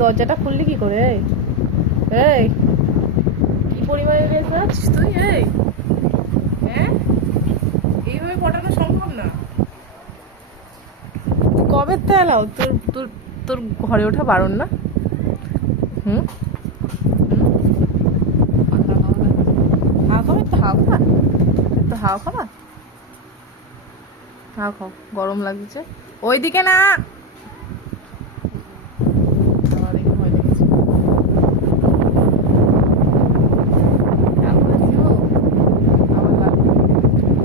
দরজাটা খুললি কি করে? এই কি পরিমাণে রেস্ট আছিস তুই? এই হ্যাঁ, এইভাবে পটানো সম্ভব না। কবে তেলাও তোর তোর তোর ঘরে ওঠা বারণ না? হুম, হাওয়া খাবে? তো হাওয়া খাবা, তো হাওয়া খাবা, হাওয়া খাও, গরম লাগছে। ওইদিকে না, আমার দেখে ভয় লেগেছে। আমার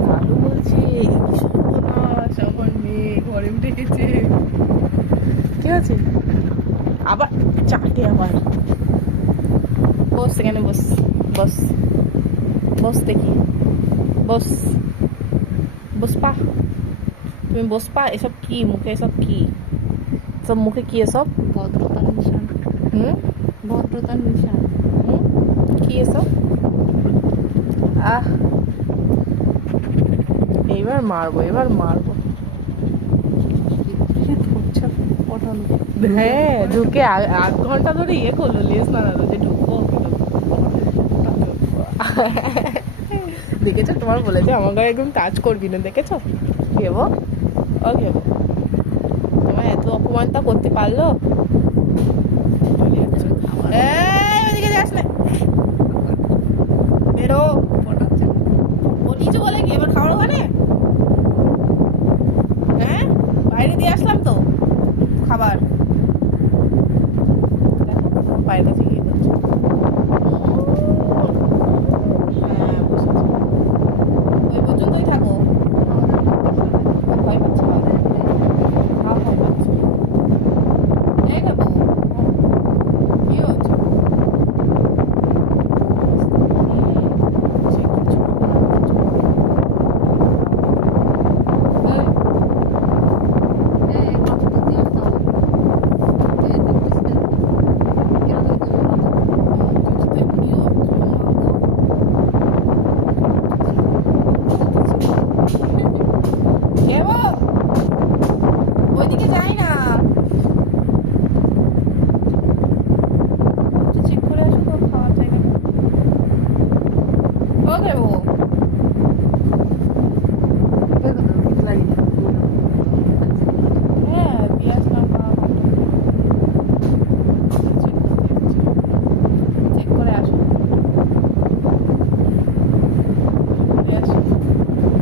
লালু বলছে কি সর্বনাশ, আমার মেয়ে ঘরে উঠে গেছে। কি আছে আবার? চাটে আবার। বস এখানে, বস বস বস দেখি, বস বস পা, তুমি বস পা। এসব কি মুখে? এসব কি? সব মুখে কি এসব? ভদ্রতার নিশান। হুম, ভদ্রতার নিশান। হুম, কি এসব? আহ, এইবার মারবো, এবার মারবো। পটানো। হ্যাঁ, ঢুকে 8 ঘন্টা ধরে ইয়ে করলো, লেস নাড়ালো যে ঢুকবো। দেখেছো, তোমার বলেছে আমার গায়ে একদম টাচ করবি না, দেখেছো? ঘেবো, ও ঘেবো, তোমার এত অপমানটা করতে পারলো? এই, ওদিকে যাস না, বেরো। ও নিচে বলে কি এবার খাবার ওখানে? হ্যাঁ, বাইরে দিয়ে আসলাম তো খাবার, বাইরে থেকে গিয়ে দিচ্ছি। হ্যাঁ, বসেছি। ওই পর্যন্তই থাকো। ভয় পাচ্ছে, ভয় পাচ্ছে। এই খাবো, কি হচ্ছে? ওইদিকে যাই না।